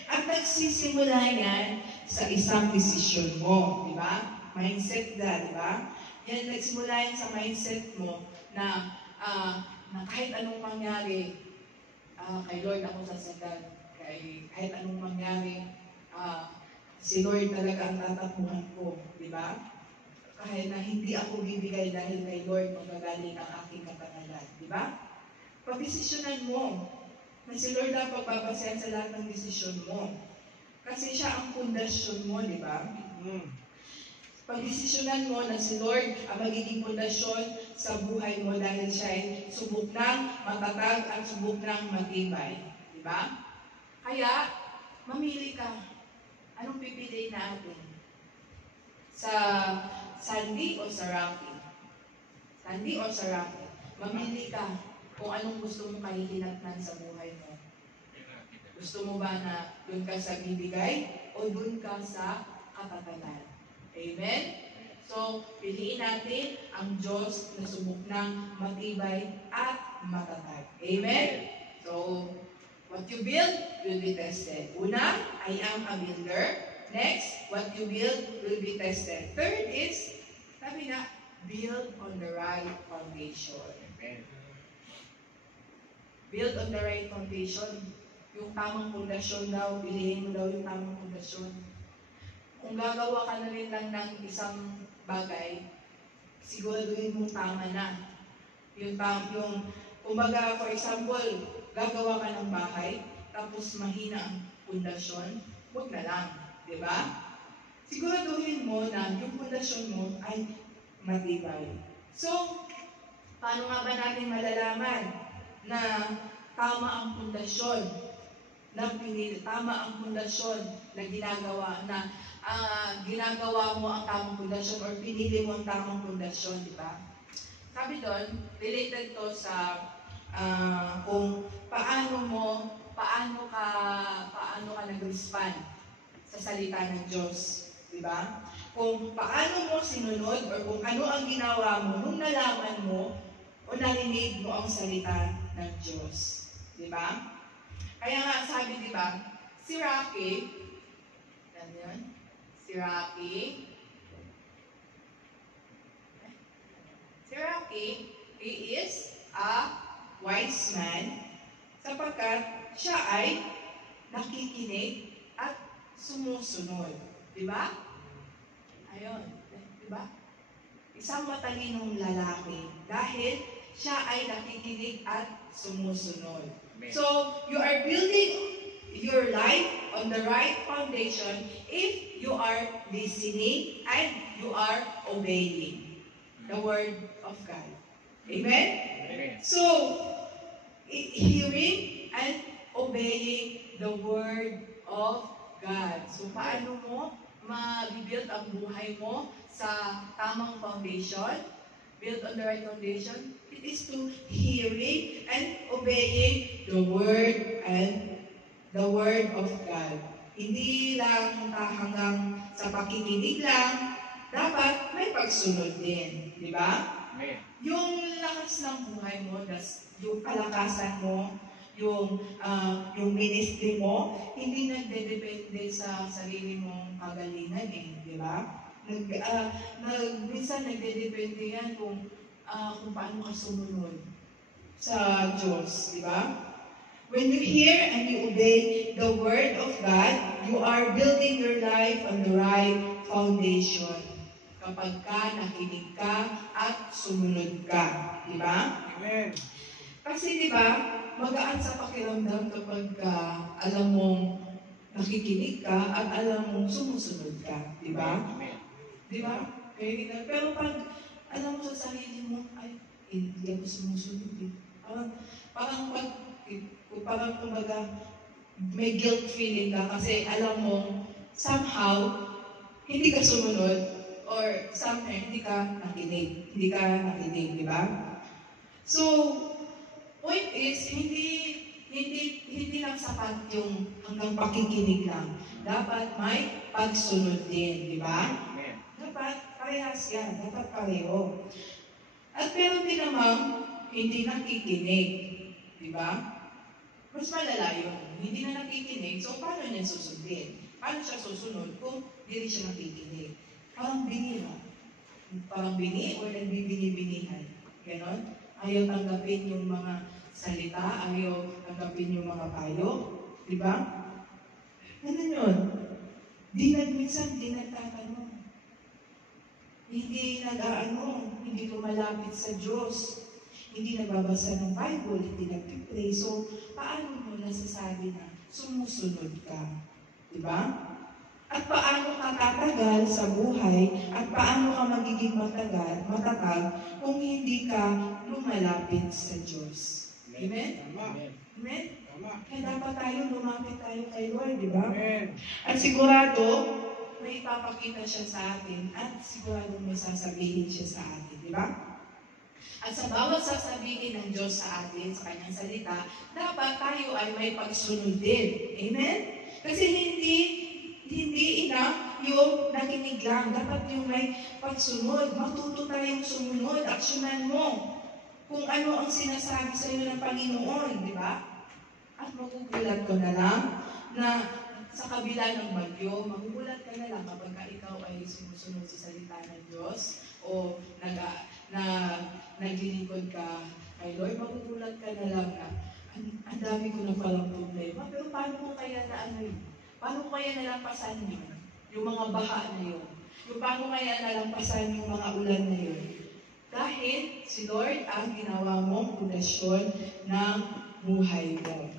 At nagsisimula yan sa isang desisyon mo. Di ba? Mindset na, di ba? Yan, nagsimula yan sa mindset mo na kahit anong mangyari, kay Lord ako sasagad. Kahit anong mangyari, si Lord talaga ang tatakbuhan ko. Di ba? Kahit na hindi ako bibigay dahil kay Lord magagaling ang aking kapangalan. Di ba? Pagdesisyonan mo na si Lord ang pagbabasehan sa lahat ng desisyon mo. Kasi siya ang pundasyon mo, di ba? Pagdesisyonan mo na si Lord ang magiging pundasyon sa buhay mo dahil siya ay subok ng matatag at subok ng matibay. Di ba? Kaya, mamili ka. Anong pipiliin natin? Sa Sandy o sa Rocky? Sandy o sa Rocky? Mamili ka kung anong gusto mong kahihinatnan sa buhay mo. Gusto mo ba na doon ka sa bibigay o doon ka sa katatagan? Amen? So, piliin natin ang Diyos na subok ng matibay at matatag. Amen? So, what you build will be tested. Una, I am a builder. Next, what you build will be tested. Third is, sabi na, build on the right foundation. Amen. Build on the right foundation. Yung tamang pundasyon daw, piliin mo daw yung tamang pundasyon. Kung gagawa ka na rin lang ng isang bagay, siguraduhin mong tama na. Kumbaga, for example, gagawa ka ng bahay, tapos mahina ang pundasyon, huwag na lang. Diba? Siguraduhin mo na yung pundasyon mo ay matibay. So, paano nga ba natin malalaman na tama ang pundasyon tama ang pundasyon na ginagawa mo ang tamang pundasyon or pinili mo ang tamang pundasyon, di ba? Sabi doon, related to sa kung paano ka nag-respond sa salita ng Diyos, di ba? Kung paano mo sinunod or kung ano ang ginawa mo nung nalaman mo o narinig mo ang salita ng Diyos, di ba? Kaya nga sabi, di ba, si Rocky, he is a wise man sapagkat siya ay nakikinig at sumusunod. Di ba? Ayun. Di ba? Isang matalinong lalaki dahil siya ay nakikinig at sumusunod. Amen. So, you are building your life on the right foundation if you are listening and you are obeying the Word of God. Amen? Amen. So, hearing and obeying the Word of God. So, paano mo ma-build ang buhay mo sa tamang foundation? Build on the right foundation? It is to hearing and obeying the Word of God. Hindi lang hanggang sa pakikinig lang, dapat may pagsunod din. Di ba? Amen. Yung lakas ng buhay mo, yung kalakasan mo, yung ministry mo, hindi nagdedepende sa sarili mong kagalingan di ba? Minsan nagdedepende yan kung paano ka sumunod sa Diyos, di ba? When you hear and you obey the Word of God, you are building your life on the right foundation. Kapag nakinig ka at sumunod ka, di ba? Amen. Kasi di ba, magaan sa pakiramdam kapag alam mong nakikinig ka at alam mong sumusunod ka, di ba? Amen. Di ba? Pero pag alam mo sa sarili mo, ay, hindi ako sumusunod Parang kumbaga, may guilt feeling ka kasi alam mo, somehow, hindi ka sumunod or somehow, hindi ka nakinig, di ba? So, point is, hindi lang sapat yung hanggang pakikinig lang. Dapat may pagsunod din, di ba? Amen. Dapat parehas yan, dapat pareho. At meron din namang hindi nakikinig, di ba? Mas malala yun. Hindi na nakikinig, so paano niya susundin? Paano siya susunod kung hindi siya nakikinig? Parang bingi, no? Parang bingi o nagbibini-binihan. Ganon? Ayaw tanggapin yung mga salita, ayaw tanggapin yung mga payo. Di ba? Ganun yun. Minsan, di nagtatanong. Hindi hindi lumalapit sa Diyos. Hindi nagbabasa ng Bible, hindi nagpipray. So, paano mo nasasabi na sumusunod ka? Diba? At paano ka tatagal sa buhay at paano ka magiging matatag kung hindi ka lumalapit sa Diyos? Amen? Amen. Amen? Tama. Kaya dapat lumapit tayo kay Lord, di ba? Amen. At sigurado, may ipapakita siya sa atin at sigurado may sasabihin siya sa atin, di ba? At sa bawat sasabihin ng Diyos sa atin, sa kanyang salita, dapat tayo ay may pagsunod din. Amen? Kasi hindi enough yung nakinig lang. Dapat yung may pagsunod. Matuto tayong sumunod. Aksyonan mo kung ano ang sinasabi sa iyo ng Panginoon. Di ba? At magugulat ko na lang na sa kabila ng bagyo, magugulat ka na lang kapag ikaw ay sumusunod sa salita ng Diyos o naglilingkod ka kay Lord, magugulat ka na lang na ang dami ko na palang problema. Pero paano ko kaya na ano yun? Paano ko kaya nalampasan yun? Yung mga baha na yun? Yung paano kaya nalampasan yung mga ulan na yun? Dahil si Lord ang ginawa mong pundasyon ng buhay mo.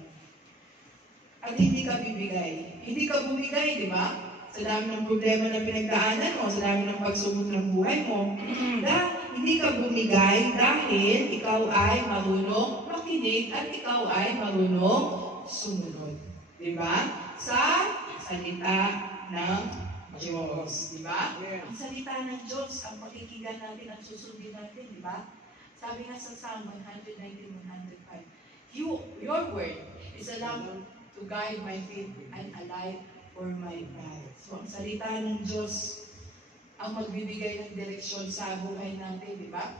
At hindi ka bibigay. Hindi ka bumigay, di ba? Sa dami ng problema na pinagdaanan mo, sa dami ng pagsubok ng buhay mo. Hindi ka bumigay dahil ikaw ay marunong makinig at ikaw ay marunong sumunod. Di ba? Sa salita ng Diyos. Di ba? Ang salita ng Diyos, ang pakikinggan natin, ang susundin natin, di ba? Sabi nga sa Psalm 119:105, your word is a lamp to guide my feet and a light for my path. So, ang salita ng Diyos ang magbibigay ng direksyon sa buhay natin, di ba?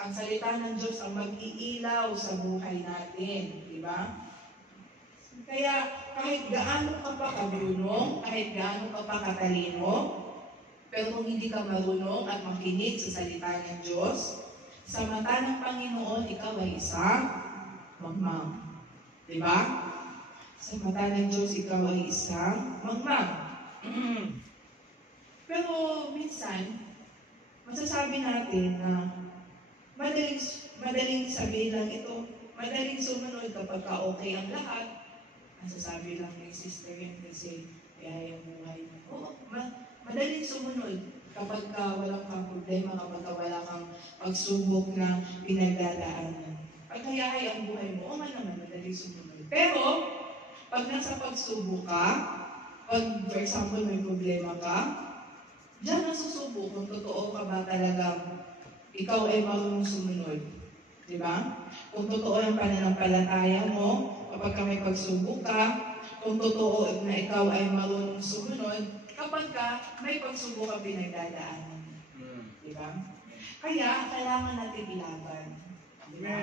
Ang salita ng Diyos ang mag-iilaw sa buhay natin, di ba? Kaya kahit gaano ka pa kabrunong, kahit gaano ka pa katalino, pero kung hindi ka marunong at makinig sa salita ng Diyos, sa mata ng Panginoon, ikaw ay isang magmang. Di ba? Sa mata ng Diyos, ikaw ay isang magmang. Pero minsan, masasabi natin na madaling sabihin lang ito, madaling sumunod kapag okay ang lahat. Masasabi lang ni sister yan kasi kaya yung buhay mo. Oo, madaling sumunod kapag walang kang problema, kapag wala kang pagsubok na pinagdadaanan. Pag kaya ang buhay mo, nga naman, madaling sumunod. Pero, pag nasa pagsubok ka, pag, for example, may problema ka, diyan nasusubok kung totoo ka ba talagang ikaw ay marunong sumunod. Diba? Kung totoo ang pananampalataya mo, kapag ka may pagsubok ka, kung totoo na ikaw ay marunong sumunod, kapag ka may pagsubok ka pinagdadaanan. Diba? Kaya, kailangan natin ilaban. Diba?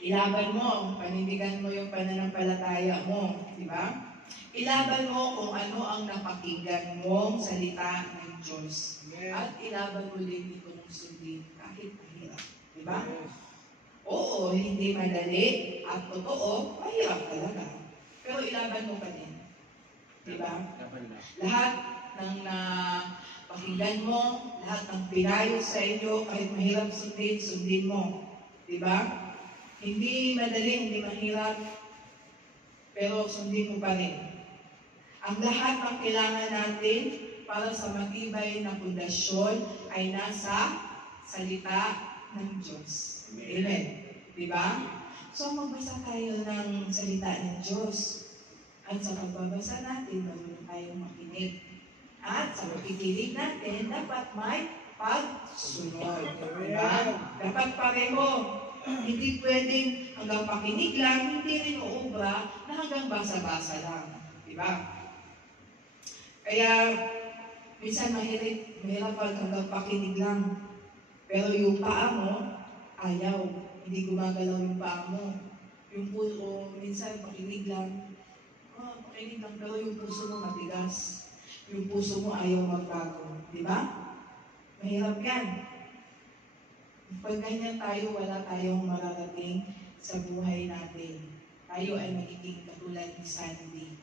Ilaban mo, panindigan mo yung pananampalataya mo. Diba? Ilaban mo kung ano ang napakinggan mong salita ng Diyos. At ilaban mo din ito ng sundin kahit mahirap. Diba? Oo, hindi madali at totoo, mahirap talaga. Pero ilaban mo pa din. Diba? Lahat ng napakinggan mo, lahat ng pinayo sa inyo, kahit mahirap sundin, sundin mo. Diba? Hindi madali, hindi mahirap, pero sundin mo pa rin. Ang lahat ng kailangan natin para sa matibay na pundasyon ay nasa salita ng Diyos. Amen. Diba? So, magbasa tayo ng salita ng Diyos. At sa pagbabasa natin, marunong tayong makinig. At sa pakikinig natin, dapat may pagsunod. Diba? Dapat pareho. Hindi pwedeng hanggang pakinig lang, hindi rin uubra na hanggang basa-basa lang. Diba? Kaya, minsan mahirap hanggang pakinig lang. Pero yung paa mo, ayaw. Hindi gumagalaw yung paa mo. Yung puso, minsan pakinig lang. Pakinig lang, pero yung puso mo matigas. Yung puso mo ayaw magbago. Di ba? Mahirap yan. Pag ganyan tayo, wala tayong mararating sa buhay natin. Tayo ay magiging katulad ni Sandy.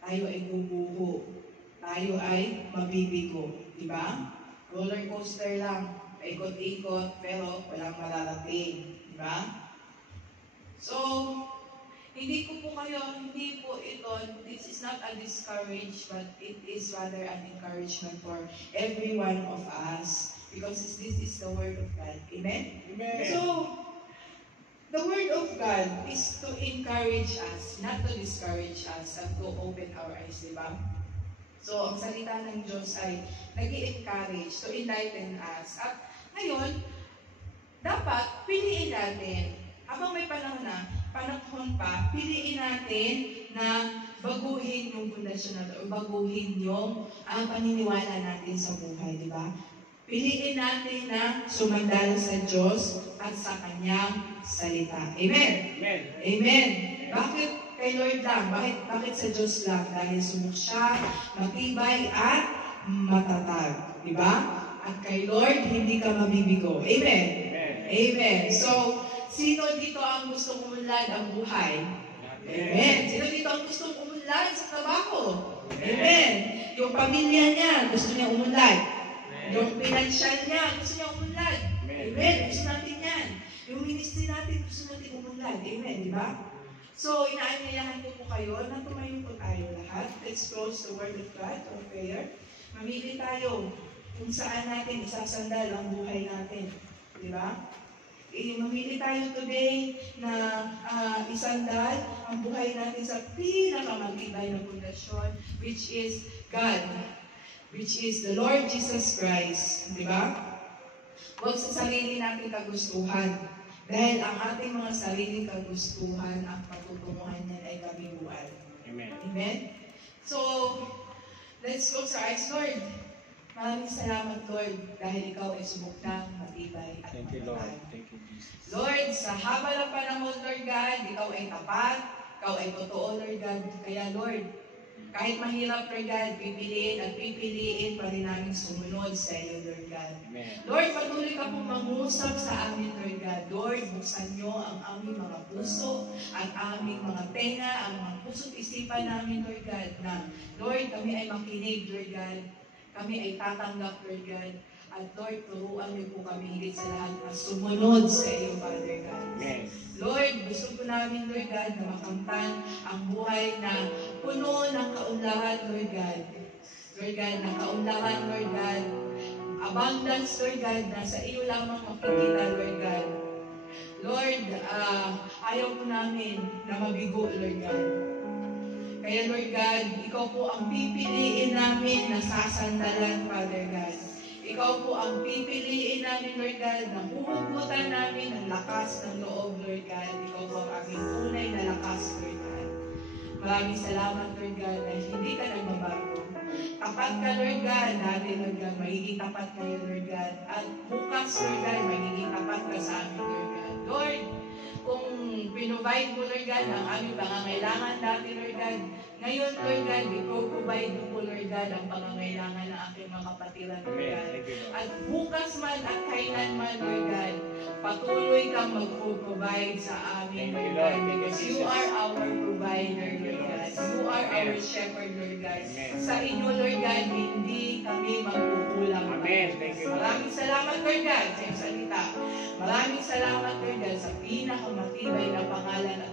Tayo ay bubuho. Tayo ay mabibigo. Diba? Roller coaster lang. Paikot-ikot, pero walang mararating. Diba? So, hindi po ito, this is not a discourage, but it is rather an encouragement for every one of us. Because this is the Word of God. Amen? Amen. So, the Word of God is to encourage us, not to discourage us, and to open our eyes, di ba? So, ang salita ng Diyos ay nag-i-encourage, to enlighten us. At ngayon, dapat piliin natin, habang may panahon pa, piliin natin na baguhin yung pundasyon natin, o baguhin yung paniniwala natin sa buhay, di ba? Piliin natin na sumandal sa Diyos at sa Kanyang salita. Amen? Amen. Amen. Bakit kay Lord lang. Bakit sa Diyos lang? Dahil sumuk siya, matibay at matatag. Diba? At kay Lord, hindi ka mabibigo. Amen? Amen. So, sino dito ang gustong umunlad ang buhay? Amen. Sino dito ang gustong umunlad sa trabaho? Amen. Yung pamilya niya, gusto niya umunlad. Yung pinansyal niya, gusto niya umunlad. Amen. Gusto natin yan. Yung ministry natin, gusto natin umunlad. Amen. Diba? So, inaanyayahan ko po kayo na tumayo po tayo lahat. Let's close the Word of God or prayer. Mamili tayo kung saan natin isasandal ang buhay natin. Diba? Mamili tayo today na isandal ang buhay natin sa pinakamatibay na pundasyon, which is God, which is the Lord Jesus Christ. Diba? Huwag sa sarili nating kagustuhan. Dahil ang ating mga sariling kagustuhan, ang patutunguhan niyan ay kabiruan. Amen. Amen? So, let's close our eyes, Lord. Maraming salamat, Lord, dahil ikaw ay subukang matibay at Thank you, Lord. matatag. Thank you, Jesus. Lord, sa haba ng panahon, Lord God, ikaw ay tapat, ikaw ay totoo, Lord God. Kaya, Lord, kahit mahirap, Lord God, pipiliin pa rin namin sumunod sa iyo, Lord God. Amen. Lord, patuloy ka pong mangusap sa amin, Lord God. Lord, buksan niyo ang aming mga puso, ang aming mga tenga, ang mga puso't isipan namin, Lord God, na, Lord, kami ay makinig, Lord God. Kami ay tatanggap, Lord God. At Lord, turuan niyo po kami higit sa lahat na sumunod sa iyo, Father God. Amen. Lord, gusto po namin, Lord God, na makamtan ang buhay na puno ng kaunlaran, Lord God. Lord God, na kaunlaran, Lord God. Abundance, Lord God, na sa iyo lamang makikita, Lord God. Lord, ayaw po namin na mabigo, Lord God. Kaya, Lord God, ikaw po ang pipiliin namin na sasandalan, Father God. Ikaw po ang pipiliin namin, Lord God, na huhugutan namin ng lakas ng loob, Lord God. Ikaw po ang aming tunay na lakas, Lord God. Maraming salamat, Lord God, na hindi ka nagbabago. Tapat ka, Lord God, dati, Lord God, magiging tapat kayo, Lord God. At bukas, Lord God, magiging tapat ka sa amin, Lord God. Lord, kung pinrovide mo, Lord God, ang aming pangangailangan dati, Lord God, ngayon, Lord God, i-provide mo, Lord God, ang pangangailangan ng aking mga kapatiran, Lord Amen. God. Thank you, Lord. At bukas man at kailanman, Lord God, patuloy kang mag-provide sa amin, Lord God, because you are our provider, Lord God. You are our shepherd, Lord God. Sa inyo, Lord God, hindi kami magkukulang. Amen. Thank you, Lord. Maraming salamat, Lord God, sa iyong salita. Maraming salamat, Lord God, sa pinakamatibay na pangalan at